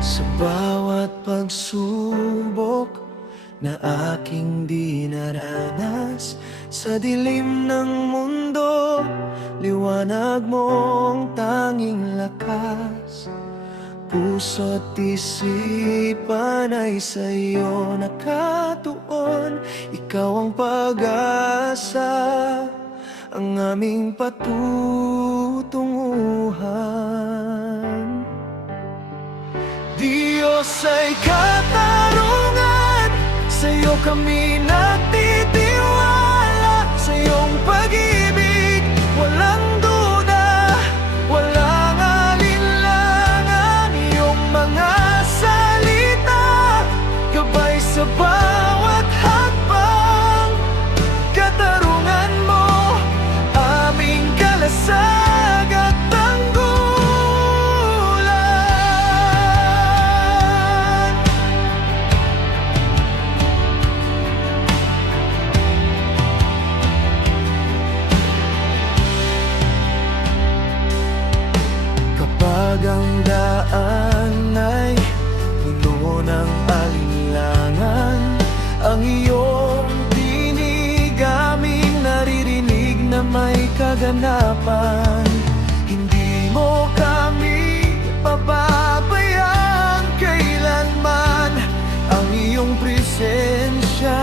Sa bawat pagsubok na aking dinaranas, sa dilim ng mundo, liwanag mong tanging lakas. Puso't isipan ay sa'yo nakatuon. Ikaw ang pag-asa, ang aming patutunguhan. Diyos ay katarungan, sa'yo kami nagtitiwala. Sa iyong pag-ibig, walang duda, walang alinlangan. Iyong mga salita, gabay sa bawat hakbang. Katarungan mo, aming kalasag at tanggulan. Kapag ang daan ay puno ng alinlangan, ang iyong tinig aming naririnig na may kaganapan. Hindi mo kami pababayaan kailanman. Ang iyong presensya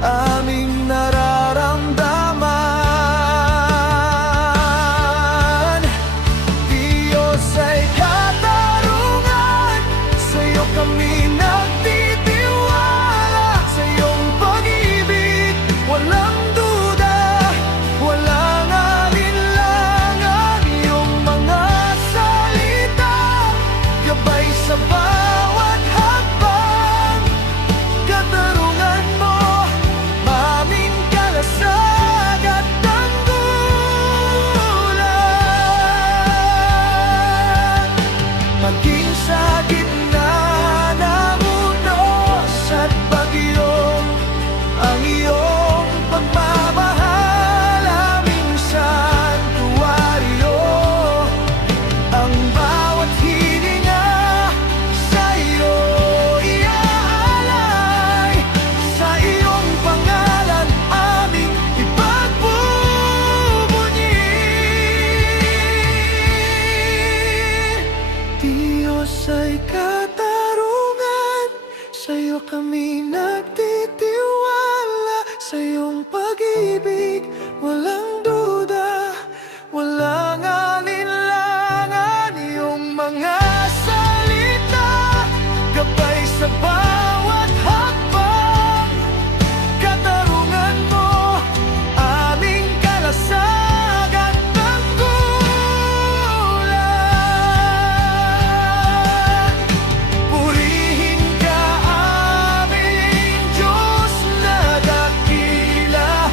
aming nararamdaman. Diyos ay katarungan, sa'yo kami nagtitiwala. Sa iyong pag-ibig, walang duda, walang alinlangan. Iyong mga salita, gabay sa bawat hakbang. Katarungan mo, aming kalasag at tanggulan. Maging sa gitna ng unos at bagyo, ang iyong pagmamahal aming santuwaryo. Ang bawat hininga sa iyo iaalay. Sa iyong pangalan aming ipagbubunyi. Diyos ay katarungan, sa'yo kami nagtitiwala. Sa iyong pag-ibig, walang duda, walang alinlangan. Iyong mga salita, gabay sa bawat hakbang. Katarungan mo, aming kalasag at tanggulan. Purihin ka aming Diyos na dakila.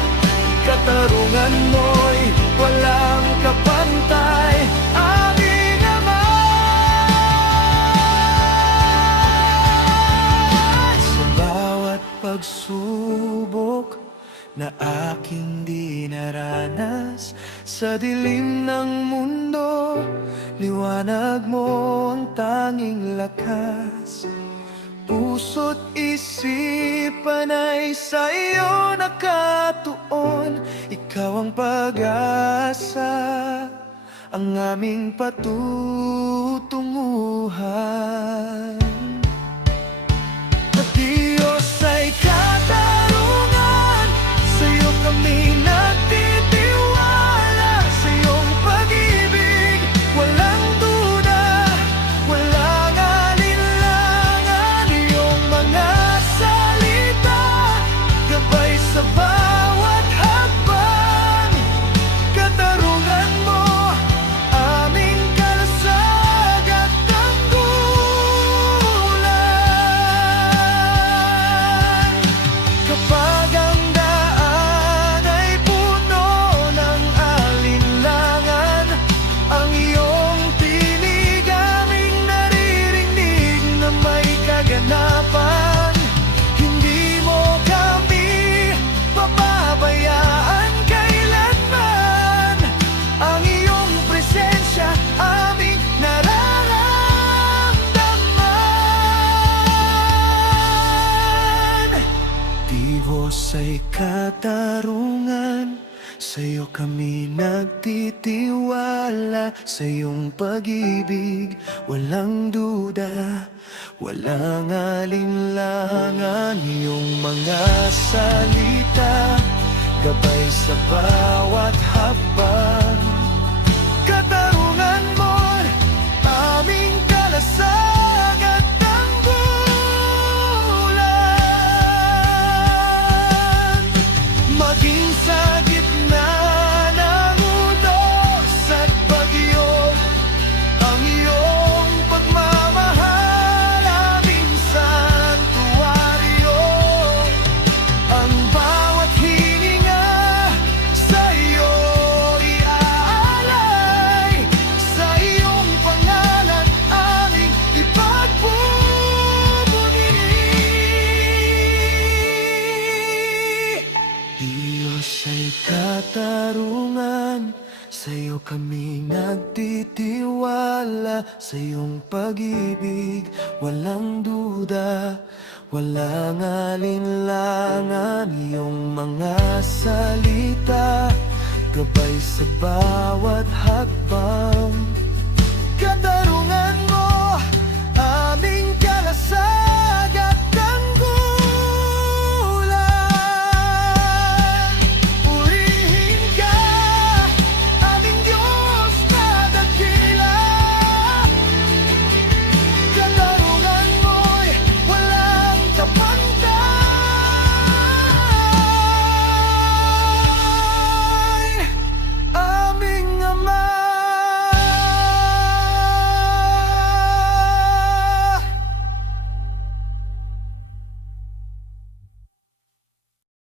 Katarungan mo'y walang kapantay, aming Ama. Sa bawat pagsubok na aking dinaranas, sa dilim ng mundo, liwanag mo ang tanging lakas. Puso't isipan ay sa iyo nakatuon. Ikaw ang pag-asa, ang aming patutunguhan. Diyos ay katarungan, sa'yo kami nagtitiwala. Sa iyong pag-ibig, walang duda, walang alinlangan. Iyong mga salita, gabay sa bawat hakbang. Katarungan mo, aming kalasag at tanggulan. katarungan, sa'yo kami nagtitiwala. Sa iyong pag-ibig, walang duda, walang alinlangan. Iyong mga salita, gabay sa bawat hakbang. Katarungan mo'y aming kalasag at tanggulan. Maging sa gitna ng unos at bagyo, ang iyong pagmamahal aming santuwaryo. Ang bawat hininga sa'yo iaalay, sa iyong pangalan aming ipagbubunyi. Diyos ay katarungan, sa'yo kami nagtitiwala. Sa iyong pag-ibig, walang duda, walang alinlangan. Iyong mga salita, gabay sa bawat hakbang.